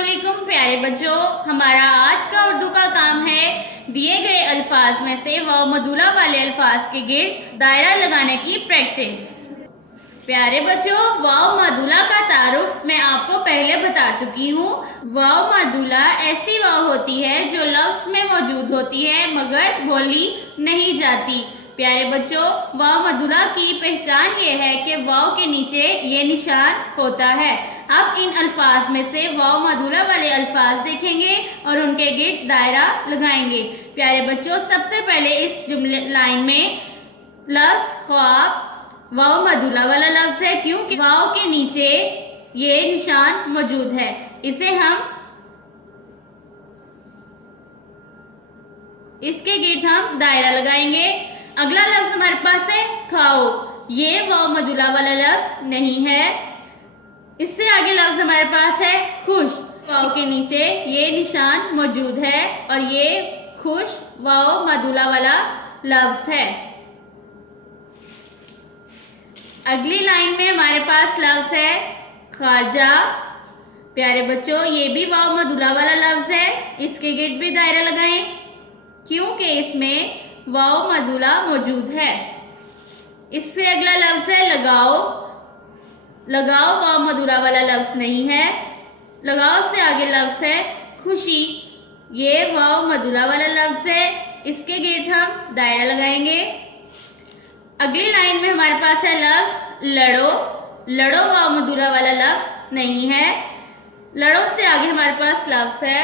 अस्सलामुअलैकुम प्यारे बच्चों, हमारा आज का उर्दू का काम है दिए गए अल्फाज में से वाव मदूला वाले अल्फाज के गिर्द दायरा लगाने की प्रैक्टिस। प्यारे बच्चों, वाव मदूला का तारुफ मैं आपको पहले बता चुकी हूँ। वाव मदूला ऐसी वाव होती है जो लफ्ज में मौजूद होती है मगर बोली नहीं जाती। प्यारे बच्चों, वाव मदूला की पहचान ये है कि वाव के नीचे ये निशान होता है। अब इन अल्फाज में से वाव मदूला वाले अल्फाज देखेंगे और उनके गिर्द दायरा लगाएंगे। प्यारे बच्चों, सबसे पहले इस जुमले लाइन में लफ्ज ख्वाब वाव मदूला वाला लफ्ज है क्योंकि वाव के नीचे ये निशान मौजूद है। इसे हम इसके गिर्द हम दायरा लगाएंगे। अगला लफ्ज हमारे पास है खाओ। ये वाव मदूला वाला लफ्ज नहीं है। इससे आगे लफ्ज हमारे पास है खुश। वाव के नीचे ये निशान मौजूद है और ये खुश वाव मदूला वाला लफ्ज है। अगली लाइन में हमारे पास लफ्ज है ख्वाजा। प्यारे बच्चों, ये भी वाव मदूला वाला लफ्ज है। इसके गिर्द भी दायरा लगाएं क्योंकि इसमें वाव मदूला मौजूद है। इससे अगला लफ्ज है लगाओ। लगाओ वाव मदूला वाला लफ्ज नहीं है। लगाओ से आगे लफ्ज है खुशी। ये वाव मदूला वाला लफ्ज है। इसके गिर्द हम दायरा लगाएंगे। अगली लाइन में हमारे पास है लफ्ज लड़ो। लड़ो वाव मदूला वाला लफ्ज नहीं है। लड़ो से आगे हमारे पास लफ्ज है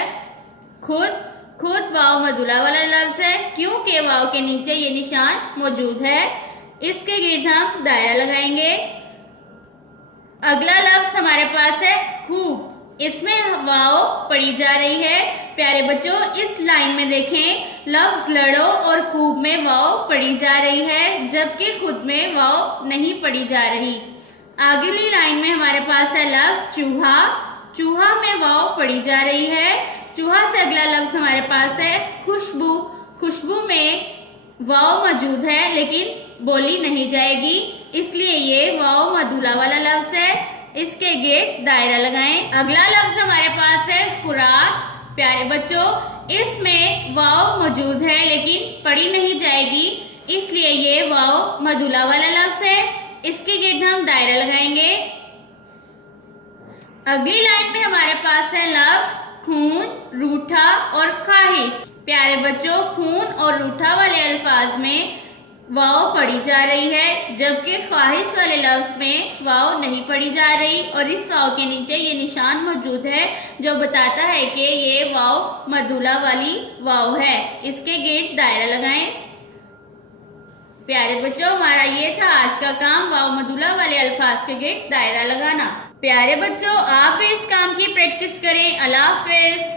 खुद। खुद वाव मदूला वाला लफ्ज है क्योंकि वाव के नीचे ये निशान मौजूद है। इसके गिर्द हम दायरा लगाएंगे। अगला लफ्ज हमारे पास है खूब। इसमें वाव पढ़ी जा रही है। प्यारे बच्चों, इस लाइन में देखें लफ्ज लड़ो और खूब में वाव पढ़ी जा रही है जबकि खुद में वाव नहीं पढ़ी जा रही। अगली लाइन में हमारे पास है लफ्ज चूहा। चूहा में वाव पढ़ी जा रही है। चूहा से अगला लफ्ज हमारे पास है खुशबू। खुशबू में वाव मौजूद है लेकिन बोली नहीं जाएगी, इसलिए ये वाव मदूला वाला लफ्ज है। इसके गिर्द दायरा लगाएं। अगला लफ्ज हमारे पास है खुराक। प्यारे बच्चों, इसमें वाव मौजूद है लेकिन पढ़ी नहीं जाएगी, इसलिए ये वाव मदूला वाला लफ्ज है। इसके गिर्द हम दायरा लगाएंगे। अगली लाइन में हमारे पास है लफ्ज खून, रूठा और ख्वाहिश। प्यारे बच्चों, खून और रूठा वाले अल्फाज में वाव पढ़ी जा रही है जबकि ख्वाहिश वाले लफ्ज में वाव नहीं पढ़ी जा रही और इस वाव के नीचे ये निशान मौजूद है जो बताता है कि ये वाव मदूला वाली वाव है। इसके गिर्द दायरा लगाएं। प्यारे बच्चों, हमारा ये था आज का काम, वाव मदूला वाले अल्फाज के गिर्द दायरा लगाना। प्यारे बच्चों, आप इस काम की प्रैक्टिस करें। अल्लाह हाफिज।